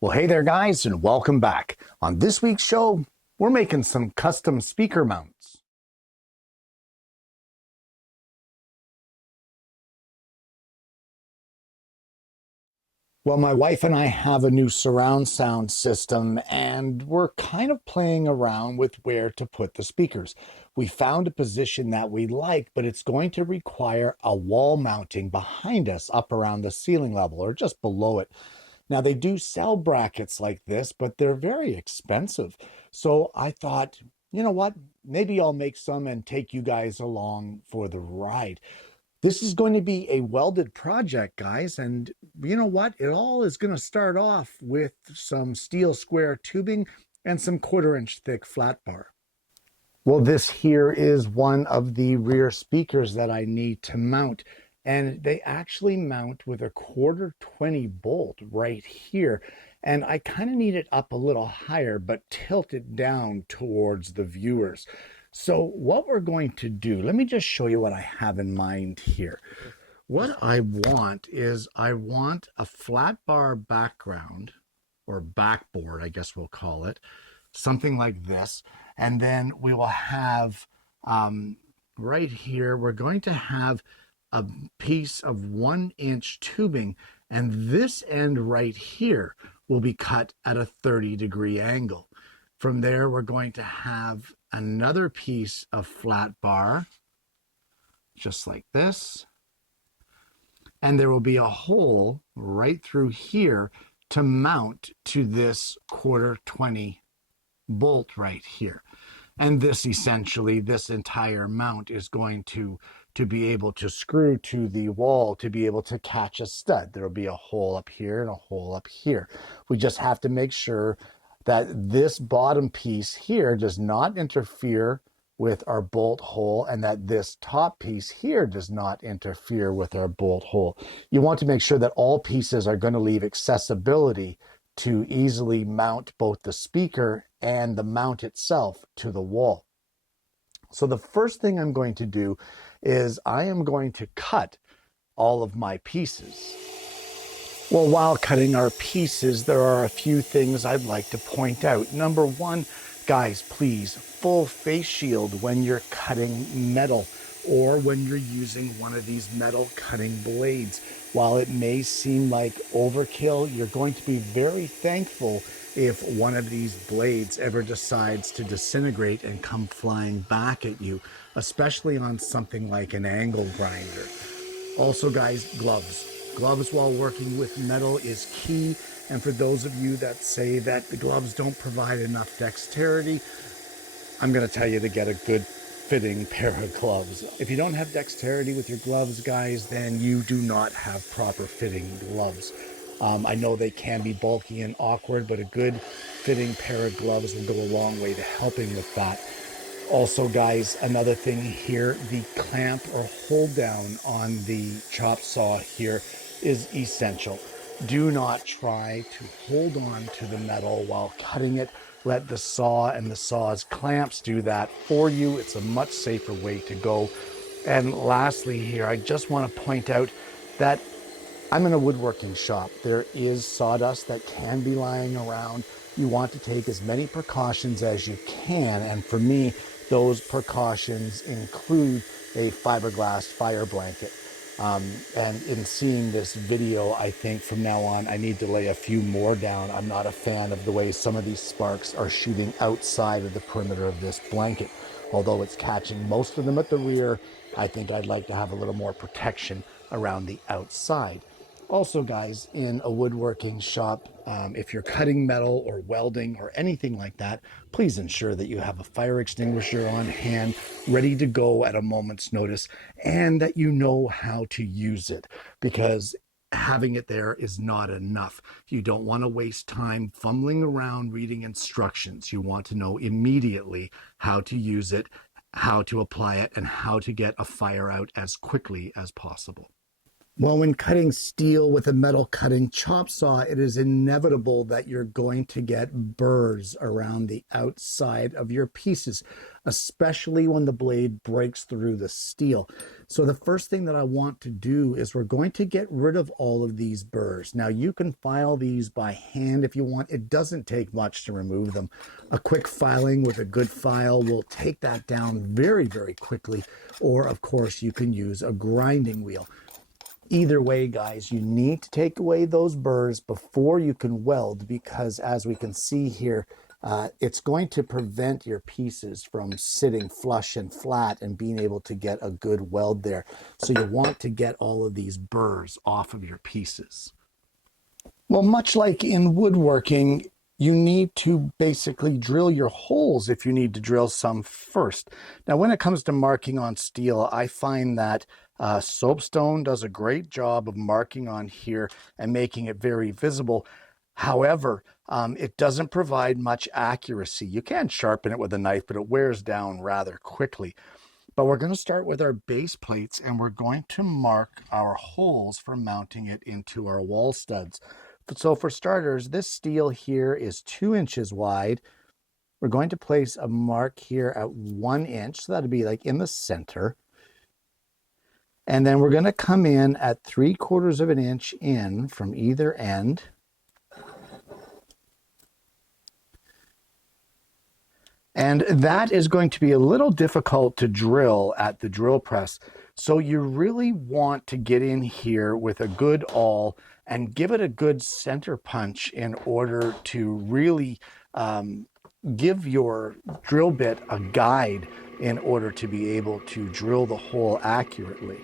Well, hey there, guys, and welcome back. On this week's show, we're making some custom speaker mounts. Well, my wife and I have a new surround sound system, and we're kind of playing around with where to put the speakers. We found a position that we like, but it's going to require a wall mounting behind us up around the ceiling level or just below it. Now, they do sell brackets like this, but they're very expensive. So I thought, you know what? Maybe I'll make some and take you guys along for the ride. This is going to be a welded project, guys. And you know what? It all is going to start off with some steel square tubing and some 1/4 inch thick flat bar. Well, this here is one of the rear speakers that I need to mount. And they actually mount with a 1/4 20 bolt right here. And I kind of need it up a little higher, but tilt it down towards the viewers. So what we're going to do, let me just show you what I have in mind here. What I want is I want a flat bar background, or backboard, I guess we'll call it, something like this. And then we will have right here, we're going to have a piece of 1 inch tubing, and this end right here will be cut at a 30-degree angle. From there, we're going to have another piece of flat bar, just like this. And there will be a hole right through here to mount to this 1/4 20 bolt right here. And this essentially, this entire mount is going to be able to screw to the wall to be able to catch a stud. There'll be a hole up here and a hole up here. We just have to make sure that this bottom piece here does not interfere with our bolt hole and that this top piece here does not interfere with our bolt hole. You want to make sure that all pieces are going to leave accessibility to easily mount both the speaker and the mount itself to the wall. So the first thing I'm going to do is I am going to cut all of my pieces. Well, while cutting our pieces, there are a few things I'd like to point out. Number one, guys, please, full face shield when you're cutting metal or when you're using one of these metal cutting blades. While it may seem like overkill, you're going to be very thankful if one of these blades ever decides to disintegrate and come flying back at you, especially on something like an angle grinder. Also, guys, gloves. Gloves while working with metal is key. And for those of you that say that the gloves don't provide enough dexterity, I'm going to tell you to get a good fitting pair of gloves. If you don't have dexterity with your gloves, guys, then you do not have proper fitting gloves. I know they can be bulky and awkward, but a good fitting pair of gloves will go a long way to helping with that. Also, guys, another thing here, the clamp or hold down on the chop saw here is essential. Do not try to hold on to the metal while cutting it. Let the saw and the saw's clamps do that for you. It's a much safer way to go. And lastly here, I just want to point out that I'm in a woodworking shop. There is sawdust that can be lying around. You want to take as many precautions as you can. And for me, those precautions include a fiberglass fire blanket. And in seeing this video, I think from now on, I need to lay a few more down. I'm not a fan of the way some of these sparks are shooting outside of the perimeter of this blanket. Although it's catching most of them at the rear, I think I'd like to have a little more protection around the outside. Also, guys, in a woodworking shop, if you're cutting metal or welding or anything like that, please ensure that you have a fire extinguisher on hand, ready to go at a moment's notice, and that you know how to use it, because having it there is not enough. You don't want to waste time fumbling around reading instructions. You want to know immediately how to use it, how to apply it, and how to get a fire out as quickly as possible. Well, when cutting steel with a metal cutting chop saw, it is inevitable that you're going to get burrs around the outside of your pieces, especially when the blade breaks through the steel. So the first thing that I want to do is we're going to get rid of all of these burrs. Now you can file these by hand if you want. It doesn't take much to remove them. A quick filing with a good file will take that down very, very quickly. Or of course you can use a grinding wheel. Either way, guys, you need to take away those burrs before you can weld, because as we can see here, it's going to prevent your pieces from sitting flush and flat and being able to get a good weld there. So you want to get all of these burrs off of your pieces. Well, much like in woodworking, you need to basically drill your holes if you need to drill some first. Now, when it comes to marking on steel, I find that soapstone does a great job of marking on here and making it very visible. However, it doesn't provide much accuracy. You can sharpen it with a knife, but it wears down rather quickly. But we're going to start with our base plates, and we're going to mark our holes for mounting it into our wall studs. So for starters, this steel here is 2 inches wide. We're going to place a mark here at 1 inch. So that'd be like in the center. And then we're going to come in at 3/4 of an inch in from either end. And that is going to be a little difficult to drill at the drill press. So you really want to get in here with a good awl and give it a good center punch in order to really give your drill bit a guide in order to be able to drill the hole accurately.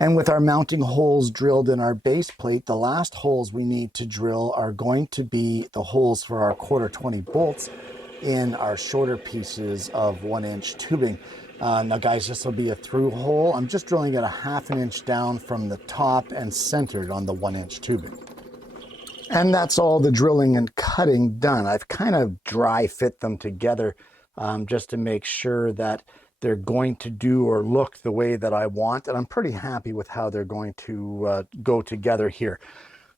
And with our mounting holes drilled in our base plate, the last holes we need to drill are going to be the holes for our 1/4 bolts in our shorter pieces of 1 inch tubing. Now guys, this will be a through hole. I'm just drilling it a 1/2 inch down from the top and centered on the 1 inch tubing. And that's all the drilling and cutting done. I've kind of dry fit them together just to make sure that they're going to do or look the way that I want. And I'm pretty happy with how they're going to go together here.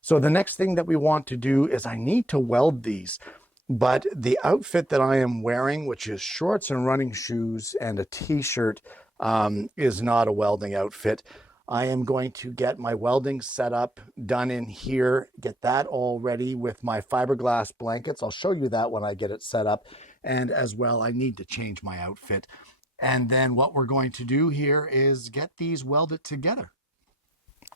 So the next thing that we want to do is I need to weld these. But the outfit that I am wearing, which is shorts and running shoes and a t-shirt, is not a welding outfit. I am going to get my welding setup done in here, get that all ready with my fiberglass blankets. I'll show you that when I get it set up. And as well, I need to change my outfit. And then what we're going to do here is get these welded together.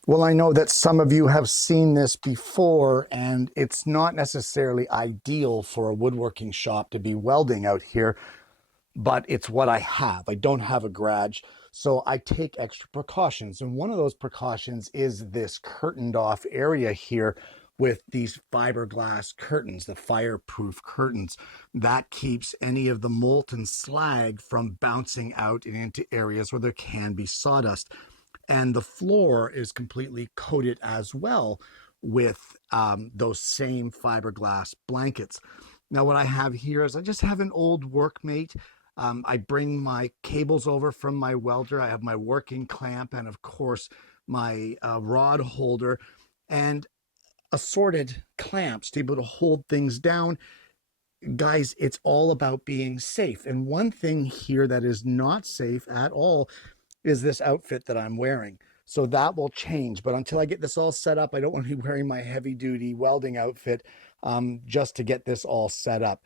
Well, I know that some of you have seen this before, and it's not necessarily ideal for a woodworking shop to be welding out here, but it's what I have. I don't have a garage, so I take extra precautions. And one of those precautions is this curtained off area here with these fiberglass curtains, the fireproof curtains. That keeps any of the molten slag from bouncing out and into areas where there can be sawdust. And the floor is completely coated as well with those same fiberglass blankets. Now what I have here is I just have an old workmate. I bring my cables over from my welder. I have my working clamp and of course my rod holder and assorted clamps to be able to hold things down. Guys, it's all about being safe. And one thing here that is not safe at all is this outfit that I'm wearing. So that will change. But until I get this all set up, I don't want to be wearing my heavy duty welding outfit just to get this all set up.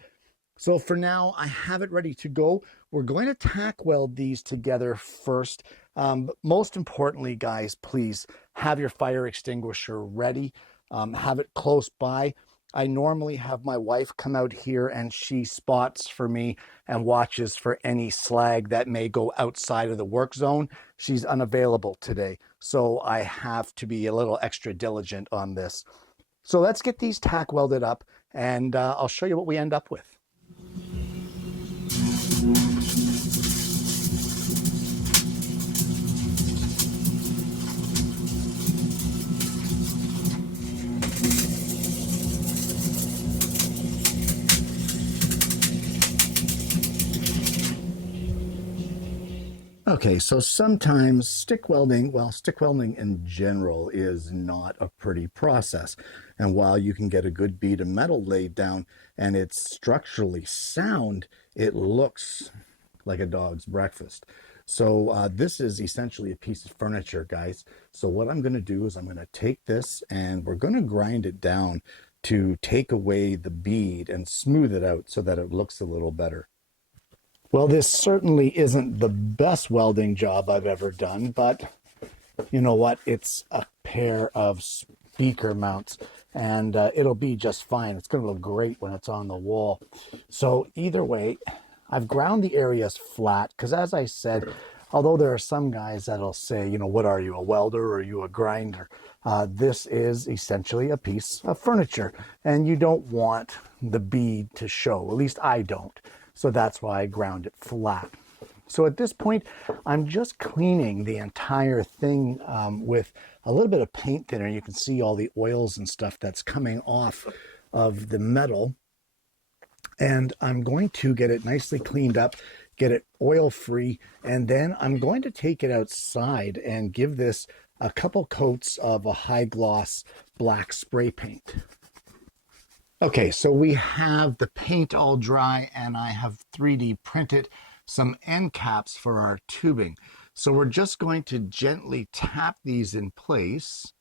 So for now, I have it ready to go. We're going to tack weld these together first. But most importantly, guys, please have your fire extinguisher ready. Have it close by. I normally have my wife come out here and she spots for me and watches for any slag that may go outside of the work zone. She's unavailable today, so I have to be a little extra diligent on this. So let's get these tack welded up and I'll show you what we end up with. Okay, so sometimes stick welding in general is not a pretty process. And while you can get a good bead of metal laid down and it's structurally sound, it looks like a dog's breakfast. So this is essentially a piece of furniture, guys. So what I'm going to do is I'm going to take this and we're going to grind it down to take away the bead and smooth it out so that it looks a little better. Well, this certainly isn't the best welding job I've ever done, but you know what? It's a pair of speaker mounts and it'll be just fine. It's going to look great when it's on the wall. So either way, I've ground the areas flat because as I said, although there are some guys that'll say, you know, what are you, a welder or are you a grinder? This is essentially a piece of furniture and you don't want the bead to show. At least I don't. So that's why I ground it flat. So at this point, I'm just cleaning the entire thing with a little bit of paint thinner. You can see all the oils and stuff that's coming off of the metal. And I'm going to get it nicely cleaned up, get it oil free, and then I'm going to take it outside and give this a couple coats of a high gloss black spray paint. Okay, so we have the paint all dry and I have 3D printed some end caps for our tubing. So we're just going to gently tap these in place.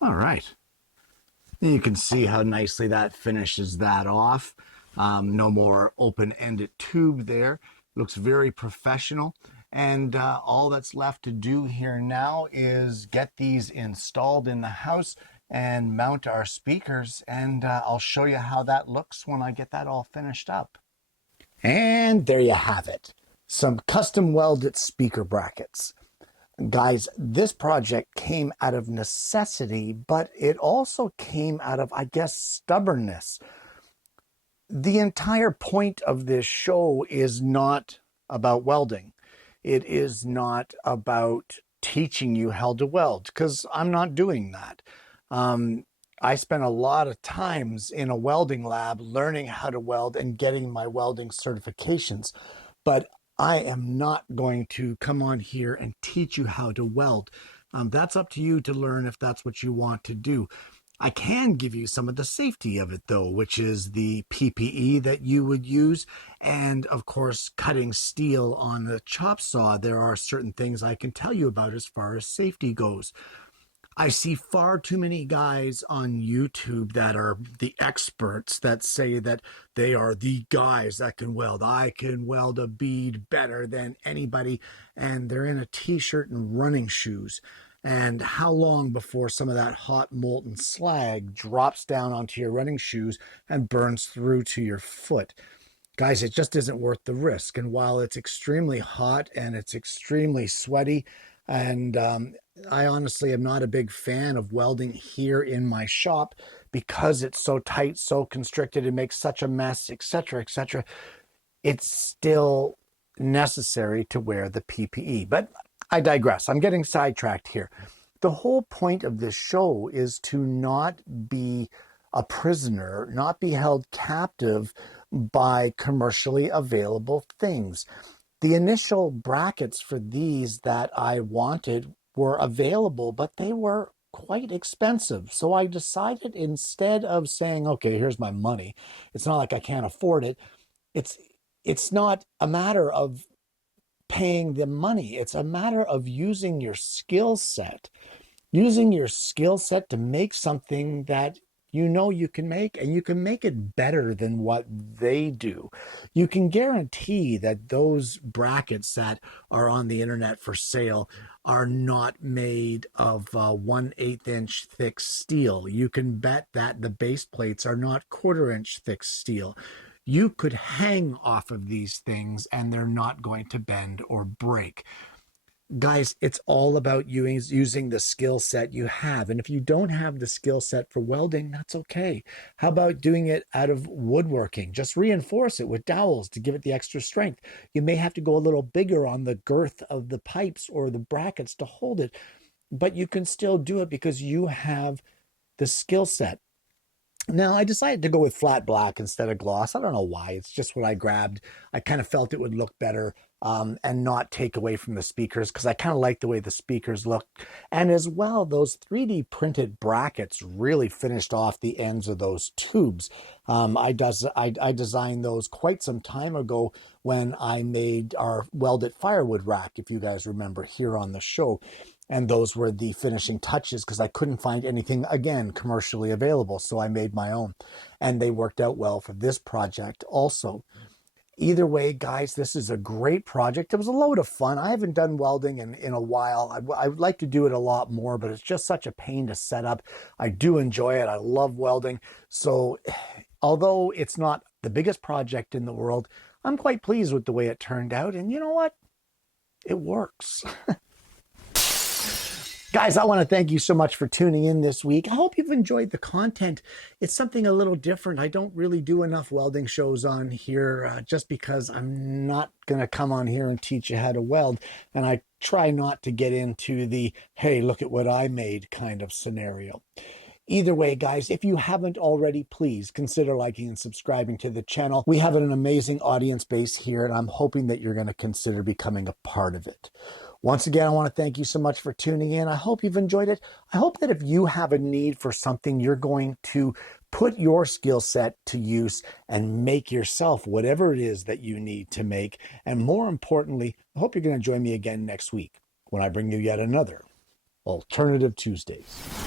All right. You can see how nicely that finishes that off. No more open-ended tube there. Looks very professional. And all that's left to do here now is get these installed in the house and mount our speakers. And I'll show you how that looks when I get that all finished up. And there you have it. Some custom welded speaker brackets. Guys, this project came out of necessity, but it also came out of, I guess, stubbornness. The entire point of this show is not about welding. It is not about teaching you how to weld, because I'm not doing that. Um, I spent a lot of times in a welding lab learning how to weld and getting my welding certifications, but I am not going to come on here and teach you how to weld. That's up to you to learn if that's what you want to do. I can give you some of the safety of it though, which is the PPE that you would use. And of course, cutting steel on the chop saw, there are certain things I can tell you about as far as safety goes. I see far too many guys on YouTube that are the experts that say that they are the guys that can weld. I can weld a bead better than anybody. And they're in a t-shirt and running shoes. And how long before some of that hot molten slag drops down onto your running shoes and burns through to your foot? Guys, it just isn't worth the risk. And while it's extremely hot and it's extremely sweaty, and I honestly am not a big fan of welding here in my shop because it's so tight, so constricted, it makes such a mess, etc., etc. It's still necessary to wear the PPE. But I digress. I'm getting sidetracked here. The whole point of this show is to not be a prisoner, not be held captive by commercially available things. The initial brackets for these that I wanted were available, but they were quite expensive. So I decided instead of saying, okay, here's my money, it's not like I can't afford it. It's it's not a matter of paying the money. It's a matter of using your skill set to make something that you know you can make, and you can make it better than what they do. You can guarantee that those brackets that are on the internet for sale are not made of 1/8 inch thick steel. You can bet that the base plates are not 1/4 inch thick steel. You could hang off of these things and they're not going to bend or break. Guys, it's all about using the skill set you have. And if you don't have the skill set for welding, that's okay. How about doing it out of woodworking? Just reinforce it with dowels to give it the extra strength. You may have to go a little bigger on the girth of the pipes or the brackets to hold it, but you can still do it because you have the skill set. Now, I decided to go with flat black instead of gloss. I don't know why. It's just what I grabbed. I kind of felt it would look better and not take away from the speakers because I kind of like the way the speakers look. And as well, those 3D printed brackets really finished off the ends of those tubes. I designed those quite some time ago when I made our welded firewood rack, if you guys remember here on the show. And those were the finishing touches because I couldn't find anything, again, commercially available. So I made my own. And they worked out well for this project also. Either way, guys, this is a great project. It was a load of fun. I haven't done welding in a while. I would like to do it a lot more, but it's just such a pain to set up. I do enjoy it. I love welding. So although it's not the biggest project in the world, I'm quite pleased with the way it turned out. And you know what? It works. Guys, I want to thank you so much for tuning in this week. I hope you've enjoyed the content. It's something a little different. I don't really do enough welding shows on here just because I'm not going to come on here and teach you how to weld. And I try not to get into the, hey, look at what I made kind of scenario. Either way, guys, if you haven't already, please consider liking and subscribing to the channel. We have an amazing audience base here, and I'm hoping that you're going to consider becoming a part of it. Once again, I want to thank you so much for tuning in. I hope you've enjoyed it. I hope that if you have a need for something, you're going to put your skill set to use and make yourself whatever it is that you need to make. And more importantly, I hope you're going to join me again next week when I bring you yet another Alternative Tuesdays.